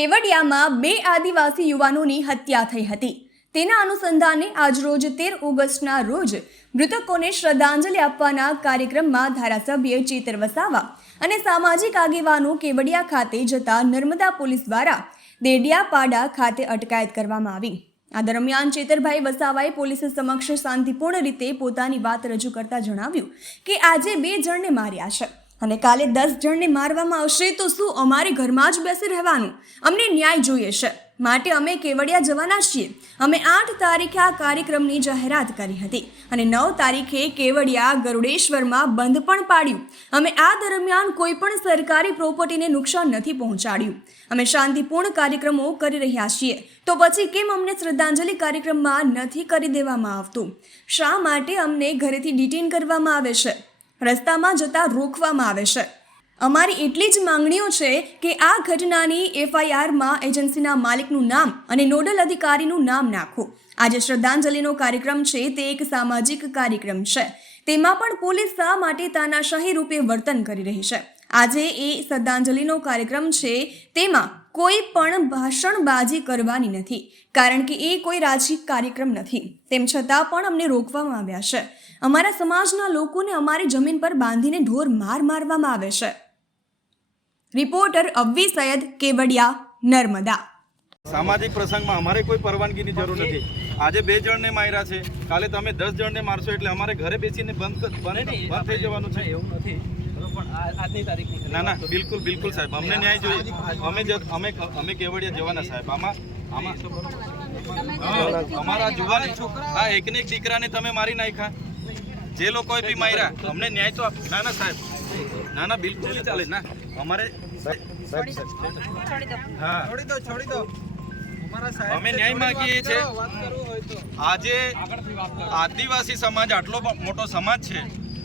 કેવડિયામાં બે આદિવાસી યુવાનોની હત્યા થઈ હતી. તેના અનુસંધાને આજરોજ તેર ઓગસ્ટના રોજ મૃતકોને શ્રદ્ધાંજલિ આપવાના કાર્યક્રમમાં ધારાસભ્ય ચેતર વસાવા અને સામાજિક આગેવાનો કેવડિયા ખાતે જતા નર્મદા પોલીસ દ્વારા દેડિયાપાડા ખાતે અટકાયત કરવામાં આવી. આ દરમિયાન ચેતરભાઈ વસાવાએ પોલીસ સમક્ષ શાંતિપૂર્ણ રીતે પોતાની વાત રજૂ કરતા જણાવ્યું કે આજે બે જણને માર્યા છે. અને કાલે દસ જણને મારવામાં આવશે તો શું અમારે ઘરમાં જ બેસી રહેવાનું? અમને ન્યાય જોઈએ છે. માટે અમે કેવડિયા જવાના છીએ. અમે આઠ તારીખે આ કાર્યક્રમની જાહેરાત કરી હતી અને નવ તારીખે કેવડિયા ગરુડેશ્વરમાં બંધ પણ પાડ્યું. અમે આ દરમિયાન કોઈ પણ સરકારી પ્રોપર્ટીને નુકસાન નથી પહોંચાડ્યું. અમે શાંતિપૂર્ણ કાર્યક્રમો કરી રહ્યા છીએ. તો પછી કેમ અમને શ્રદ્ધાંજલિ કાર્યક્રમમાં નથી કરી દેવામાં આવતું? શા માટે અમને ઘરેથી ડિટેન કરવામાં આવે છે? રસ્તામાં જતા રોકવામાં આવે છે. અમારી એટલી જ માંગણીઓ છે કે આ ઘટનાની એફઆઈઆરમાં એજન્સીના માલિકનું નામ અને નોડલ અધિકારીનું નામ નાખો. આજે શ્રદ્ધાંજલિનો કાર્યક્રમ છે, તે એક સામાજિક કાર્યક્રમ છે. તેમાં પણ પોલીસ શા માટે તાનાશાહી રૂપે વર્તન કરી રહી છે? આજે એ શ્રદ્ધાંજલિનો કાર્યક્રમ છે તેમાં કોઈ પણ ભાષણબાજી કરવાની નથી કારણ કે એ કોઈ રાજકીય કાર્યક્રમ નથી. તેમ છતાં પણ અમને રોકવામાં આવ્યા છે. અમારા સમાજના લોકોને અમારી જમીન પર બાંધીને ઢોર માર મારવામાં આવે છે. રિપોર્ટર અવ્વી સૈયદ કેવડિયા નર્મદા. સામાજિક પ્રસંગમાં અમારે કોઈ પરવાનગીની જરૂર નથી. આજે બે જણને માર્યા છે. કાલે તમે દસ જણને મારશો એટલે અમારે ઘરે બેસીને બંધ બંધ થઈ જવાનું છે. એવું નથી. બરોબર પણ આજની તારીખની ના ના બિલકુલ બિલકુલ સાહેબ. અમને ન્યાય જોઈએ. અમે અમે અમે કેવડિયા જવાના સાહેબ. આમાં આમાં અમારા જુવાન આ એકને એક દીકરાને તમે મારી નાખ્યા. જે લોકોએ બી માર્યા અમને ન્યાય તો આપ- ના ના સાહેબ. ના ના બિલકુલ નહીં ચાલે. ના અમારે હા. અમે ન્યાય માંગીએ છીએ. આજે આદિવાસી સમાજ આટલો મોટો સમાજ છે.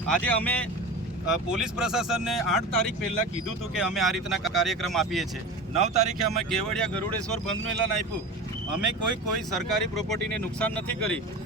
આજે અમે પોલીસ પ્રશાસનને આઠ તારીખ પહેલાં કીધું હતું કે અમે આ રીતના કાર્યક્રમ આપીએ છીએ. નવ તારીખે અમે કેવડિયા ગરુડેશ્વર બંધનું એલાન આપ્યું. અમે કોઈ કોઈ સરકારી પ્રોપર્ટીને નુકસાન નથી કરી.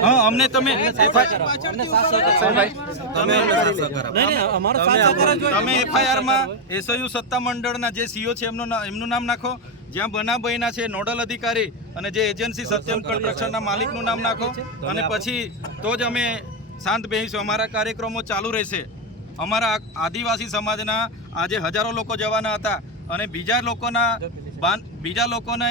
હા અમને તમે તમે એફઆઈઆરમાં એસયુ સત્તા મંડળના જે સીઓ છે એમનું ના- એમનું નામ નાખો. જ્યાં બનાવ બન્યા છે નોડલ અધિકારી અને જે એજન્સી સત્યમ કન્સ્ટ્રક્શનના માલિકનું નામ નાખો. અને પછી તો જ અમે શાંત બેસીશું અમારા કાર્યક્રમો ચાલુ રહેશે. અમારા આદિવાસી સમાજના આજે હજારો લોકો જવાના હતા અને બીજા લોકોના બીજા લોકોને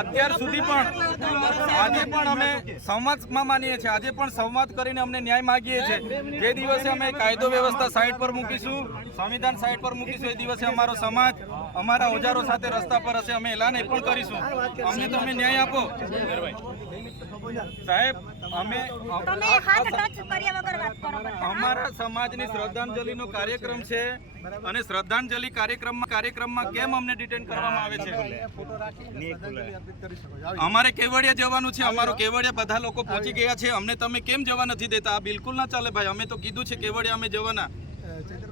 અત્યાર સુધી પણ આજે પણ અમે સંવાદમાં માનીએ છીએ. આજે પણ સંવાદ કરીને અમને ન્યાય માગીએ છીએ. જે દિવસે અમે કાયદો વ્યવસ્થા સાઈડ પર મૂકીશું, સંવિધાન સાઈડ પર મૂકીશું, એ દિવસે અમારો સમાજ અમારા ઓજારો સાથે રસ્તા પર હશે અમે એલાન એ પણ કરીશું. અમને તમે ન્યાય આપો. સાહેબ અમે. અમારા સમાજની શ્રદ્ધાંજલિનો કાર્યક્રમ છે અને શ્રદ્ધાંજલિ કાર્યક્રમમાં કાર્યક્રમમાં કેમ અમને ડિટેન કરવામાં આવે છે? અમારે કેવડિયા જવાનું છે અમારો કેવડિયા બધા લોકો પહોંચી ગયા છે. અમને તમે કેમ જવા નથી દેતા? આ બિલકુલ ના ચાલે ભાઈ. અમે તો કીધું છે કેવડિયા અમે જવાના.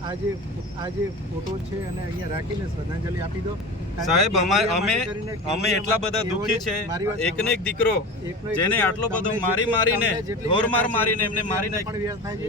આ જે આ જે ફોટો છે અને અહીંયા રાખીને શ્રદ્ધાંજલિ આપી દો. સાહેબ અમારે અમે અમે એટલા બધા દુઃખી છે. એકને એક દીકરો. જેને આટલો બધો મારી મારીને ઢોરમાર મારીને એમને મારી મને